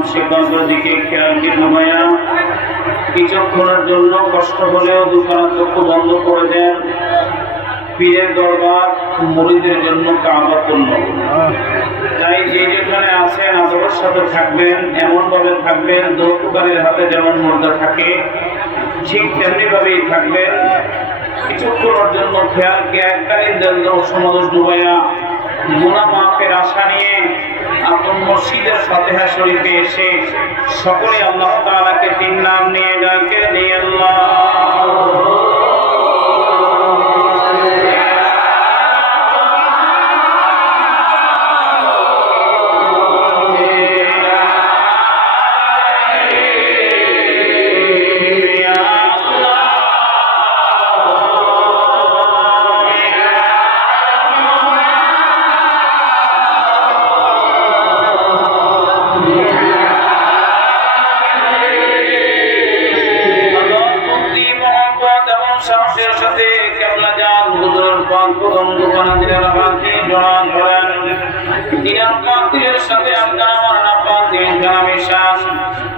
খান শেখান্ত দিকে খেয়াল কি ঘুমায়া কিছুক্ষণের জন্য কষ্ট হলেও দোকান চক্ষু বন্ধ করে দেন। পীরের দরবার মুরিদের জন্য কামা করল। তাই যে যেখানে আছেন, আদরের সাথে থাকবেন এমন ভাবে থাকবেন দৌড়কারীর হাতে যেমন মুদ্রা থাকে, ঠিক তেমনি ভাবেই থাকবেন কিছুক্ষণের জন্য খেয়ালকে এককালীন জন্য সমাজ ডুবাইয়া গুনা মাফের আশা নিয়ে আপন মসজিদের ফাতেহা শরীফে এসে সকলে আল্লাহ তাআলাকে তিন নাম নিয়ে ডাকে নিয়ে আল্লাহ!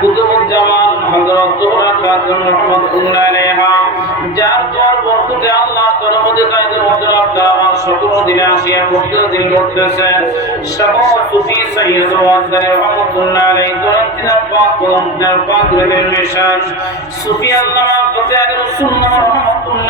কুতুবুজ্জামান হযরত তোহরা খাতুন রাহমাতুল্লাহ আলাইহা যার তোর বরকতে আল্লাহ তোর মধ্যে কায়দের মধ্যে আপনার আমার সকল দিনে আসিয়া করতে দিন করতেছে সকল সুফি সৈয়দ ওয়াজদার রহমতুল্লাহ আলাইহি তোর তিনার পাক কলম তিনার পাক দিলের নিশান সুফি আল্লামা কতে সুন্নাহ রহমতুল্লাহ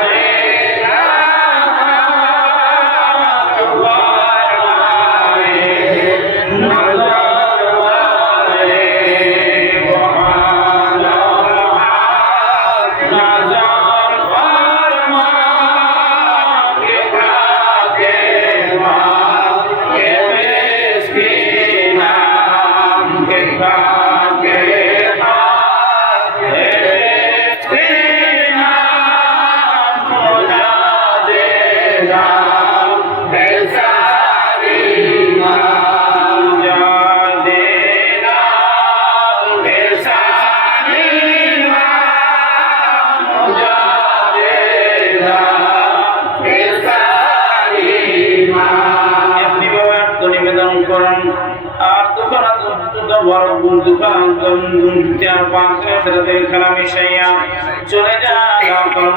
চলে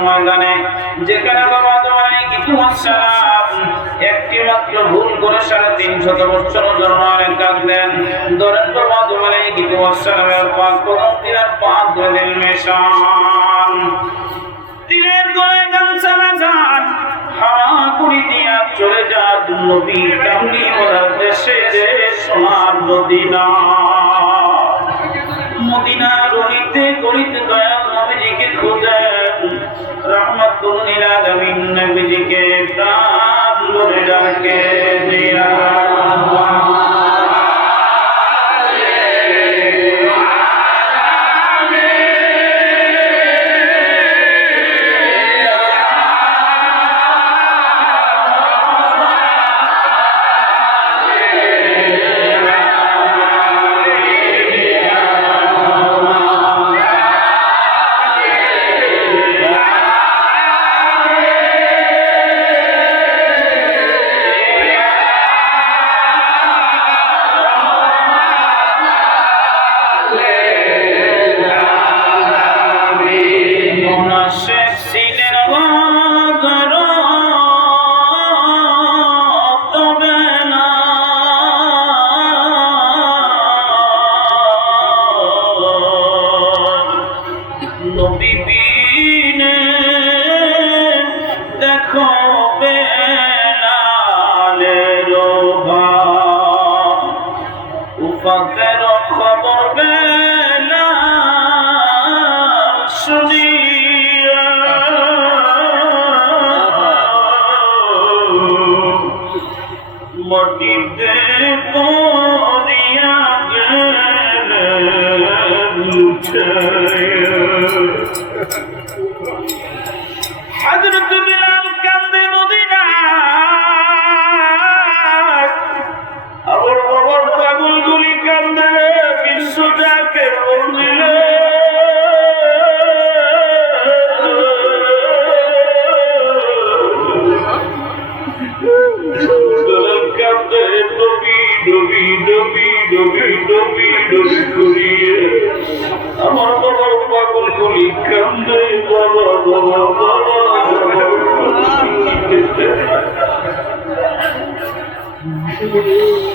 ময়দানে একটি মাত্র ভুল করে সাড়ে তিনশত বছর জন্মালেন কাঁদলেন ধরেন বাবা কিছু সালামের পাক প্রথম দিনের পাঁচ দিন মেশান দিয়া চলে যান নবী কামলি ওনার দেশে সোনার মদিনা মদিনা আলামিন নবীজিকে to you. حضرت میرا Música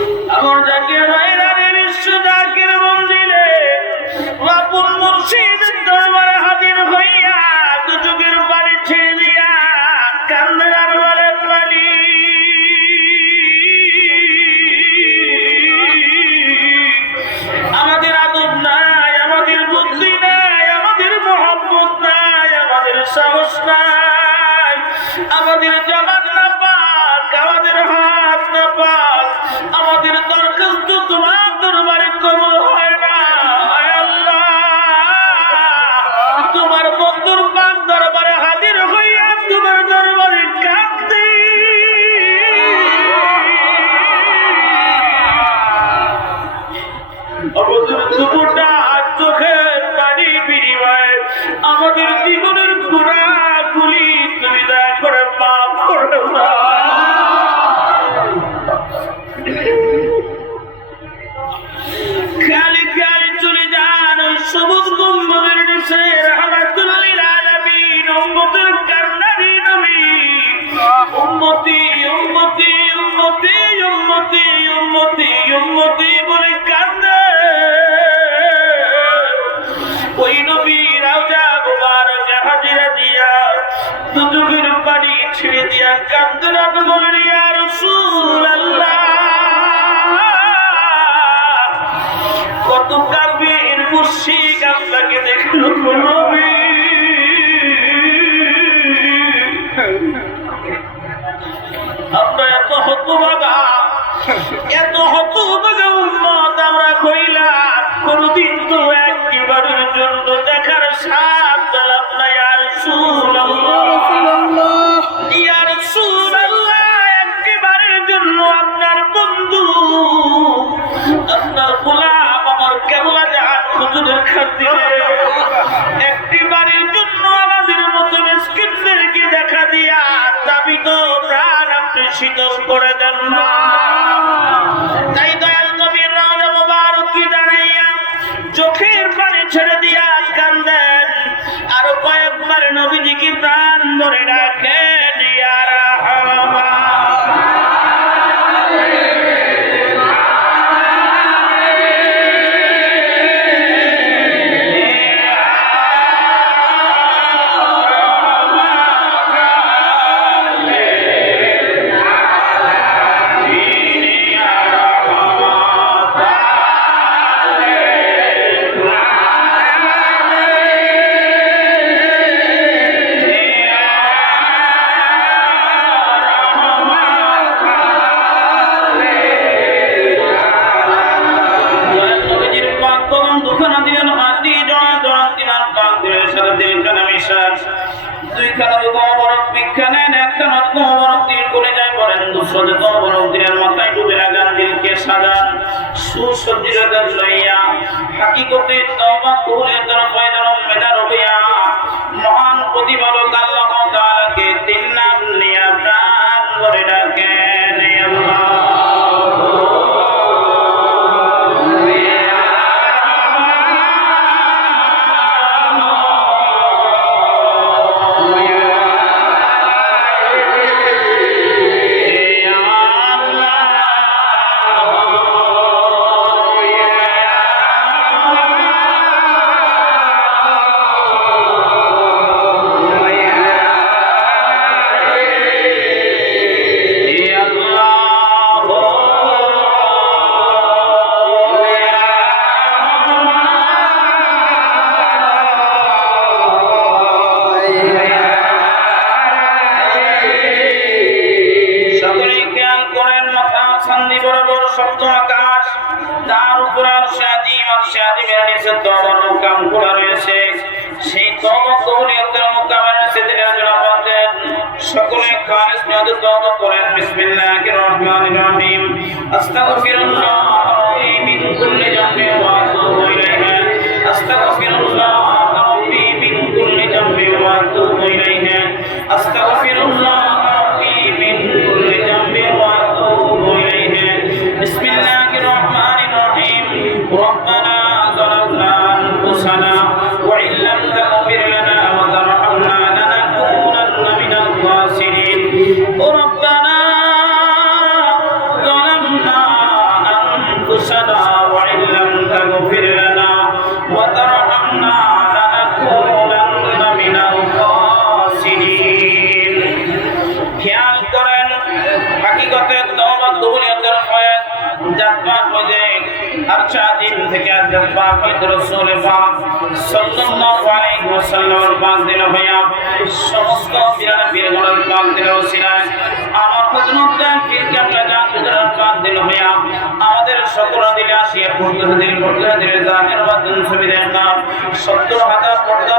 কত কারবে এর মুর্শিক আপনাকে দেখল নবী আপনি শীতল করে দেন তাই দয়াল কবির রাউলে কি দাঁড়াইয়া চোখের পানি ছেড়ে দিয়া কান্দেন। আরও কয়েকবার নবীজিকে প্রাণ ধরে রাখেন করতে তওবা কবুলের দ্বারা ফায়দা তওবা করেন, বিসমিল্লাহির রহমানির রহিম। আস্তাগফিরুল্লাহ মিন কুল্লি জামবিন ওয়া আতুবু ইলাইহি। আস্তাগফিরুল্লাহ রাব্বি মিন কুল্লি জামবিন ওয়া আতুবু ইলাইহি। আর চার দিন থেকে আজকে পাক হয়তো রাসূল পাক সাল্লাল্লাহু আলাইহি ওয়াসাল্লামের আমাদের সকল দিলে আসিয়া পড়তে দিল জাহের মাধ্যম সুবিধার নাম সত্তর হাজার পর্দার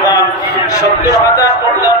সত্তর হাজার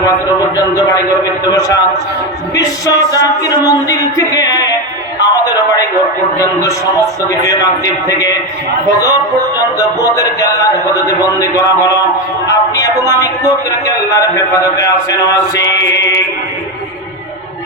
পর্যন্ত বিশ্ব জাতির মন্দির থেকে আমাদের বাড়ি ঘর পর্যন্ত সমস্ত কিছু থেকে হেফাজতে বন্দি করা হলো। আপনি এবং আমি হেফাজতে আসেন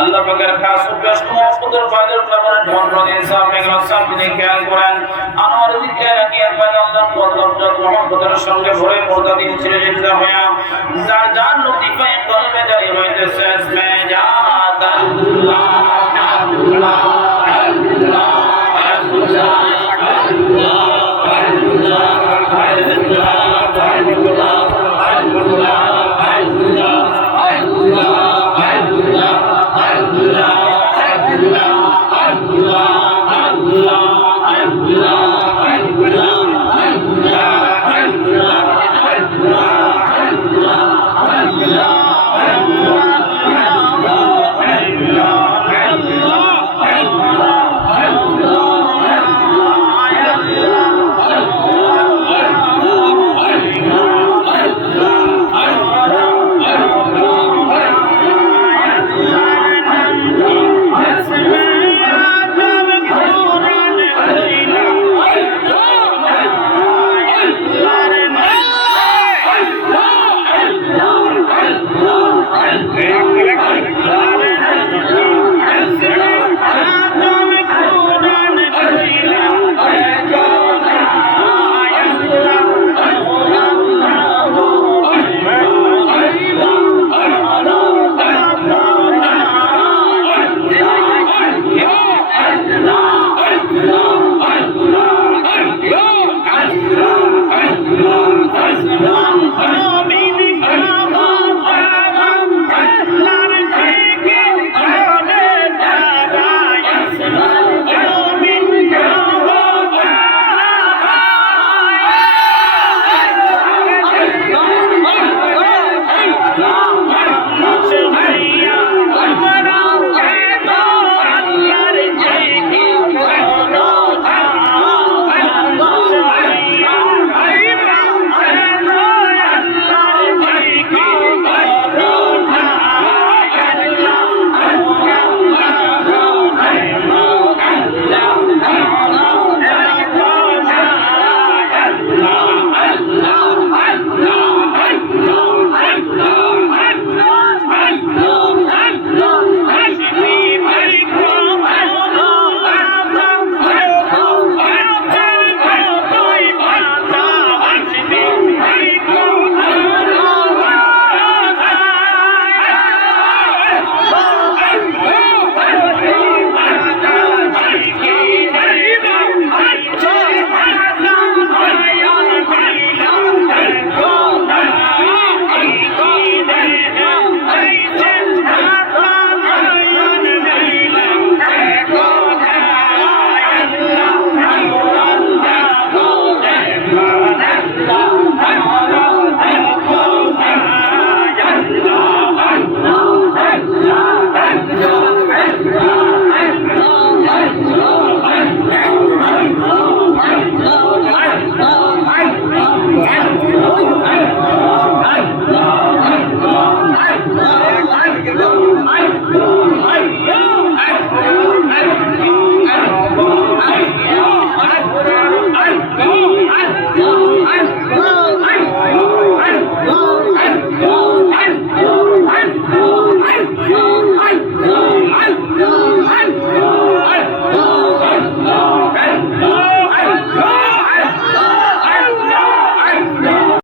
আল্লাহ পাকের খাস উদ্দেশ্য ফায়দার কারণে ধন রদ ইনসাফ এগুলো সব তিনি খেয়াল করেন। আমার দিকে রাখিয়া পায় আল্লাহ বদলত মহব্বতের সঙ্গে ভরে পর্দা দিন ছেড়ে যেতে হইয়া যার যার লতিফায় কলবে জারি হইতেছে মে জাদাল্লাহ